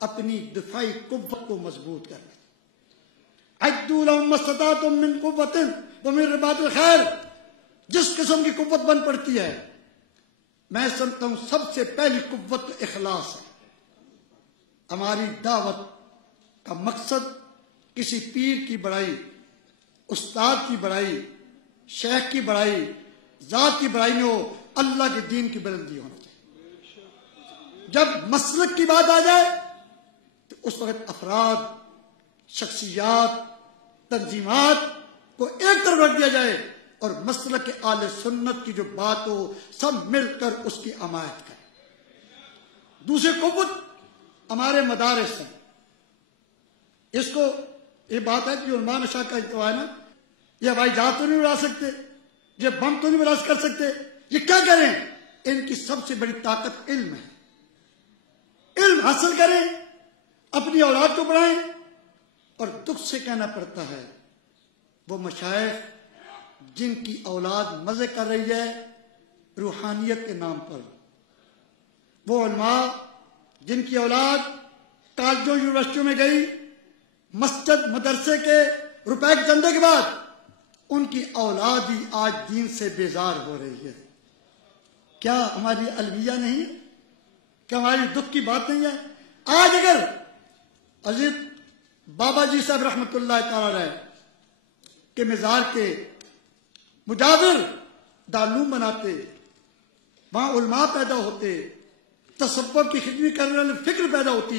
اپنی دفاعی قوت کو مضبوط کرنا. عدوا لهم ما استطعتم من قوة ومن رباط الخيل. جس قسم کی قوت بن پڑتی ہے میں سمجھتا ہوں سب سے پہلی قوت اخلاص ہے. ہماری دعوت کا مقصد کسی پیر کی بڑائی، استاد کی بڑائی، شیخ کی بڑائی، ذات کی بڑائی نہیں ہو، اللہ کے دین کی بلندی ہونا چاہیے. جب مسلک کی بات آ جائے تو اس وقت افراد، شخصیات، تنظیمات کو ایک طرف رکھ دیا جائے اور مسلک کے اہل سنت کی جو بات ہو سب مل کر اس کی حمایت کریں. دوسری قوت ہمارے مدارس ہیں. اس کو یہ بات ہے کہ علماء نشا کا انتوا ہے نا، یہ ہوائی جہاز تو نہیں اڑا سکتے، یہ بم تو نہیں برست کر سکتے، یہ کیا کریں؟ ان کی سب سے بڑی طاقت علم ہے. علم حاصل کریں، اپنی اولاد کو پڑھائیں. اور دکھ سے کہنا پڑتا ہے وہ مشائخ جن کی اولاد مزے کر رہی ہے روحانیت کے نام پر، وہ علماء جن کی اولاد کالجوں یونیورسٹیوں میں گئی، مسجد مدرسے کے روپے کے چندے کے بعد ان کی اولاد ہی آج دین سے بیزار ہو رہی ہے. کیا ہماری المیہ نہیں ہے؟ کیا ہماری دکھ کی بات نہیں ہے؟ آج اگر عزیز بابا جی صاحب رحمۃ اللہ تعالی علیہ کے مزار کے مجاور دارالعلوم بناتے، وہاں علماء پیدا ہوتے، تصوف کی خدمت کرنے والے فکر پیدا ہوتی،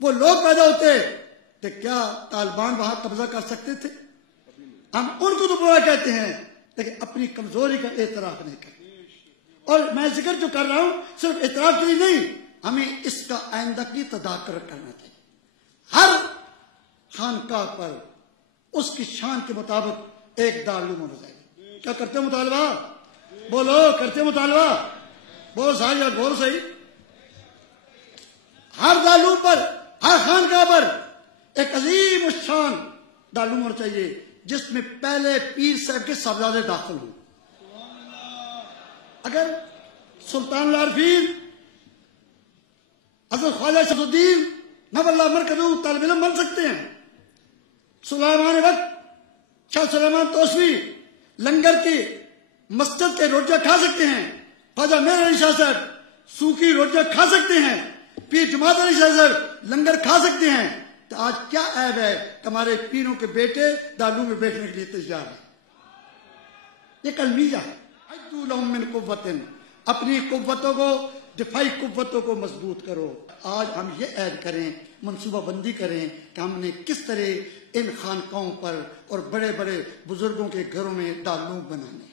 وہ لوگ پیدا ہوتے، تو کیا طالبان وہاں قبضہ کر سکتے تھے؟ ہم ان کو تو برا کہتے ہیں لیکن اپنی کمزوری کا اعتراف نہیں کرتے. اور میں ذکر جو کر رہا ہوں صرف اعتراف کے لیے نہیں، ہمیں اس کا آئندہ کی تذاکر کرنا چاہیے. ہر خانقاہ پر اس کی شان کے مطابق ایک دارالعلوم ہونا چاہیے. کیا کرتے مطالبہ؟ بولو، کرتے مطالبہ؟ بولو ساری یا بولو صحیح. ہر دارالعلوم پر، ہر خانقاہ پر ایک عظیم الشان دارالعلوم ہونا چاہیے جس میں پہلے پیر صاحب کے صاحبزادے داخل ہوں. اگر سلطان العارفین حضرت خواجہ شمس الدین نور اللہ مرکزو طالب علم بن سکتے ہیں، سلیمان وقت شاہ سلیمان توسوی لنگر کی مسجد کے روٹیاں کھا سکتے ہیں، خواجہ میر علی شاہ صاحب سوکھی روٹیاں کھا سکتے ہیں، پیر جماعت علی شاہ صاحب لنگر کھا سکتے ہیں، تو آج کیا عیب ہے کہ ہمارے پیروں کے بیٹے دارالعلوم میں بیٹھنے کے لیے تیار ہیں؟ یہ المیہ ہے. عدوا لهم من قوة. اپنی قوتوں کو، دفاعی قوتوں کو مضبوط کرو. آج ہم یہ عہد کریں، منصوبہ بندی کریں کہ ہم نے کس طرح ان خانقاہوں پر اور بڑے بڑے بزرگوں کے گھروں میں دارالعلوم بنانے.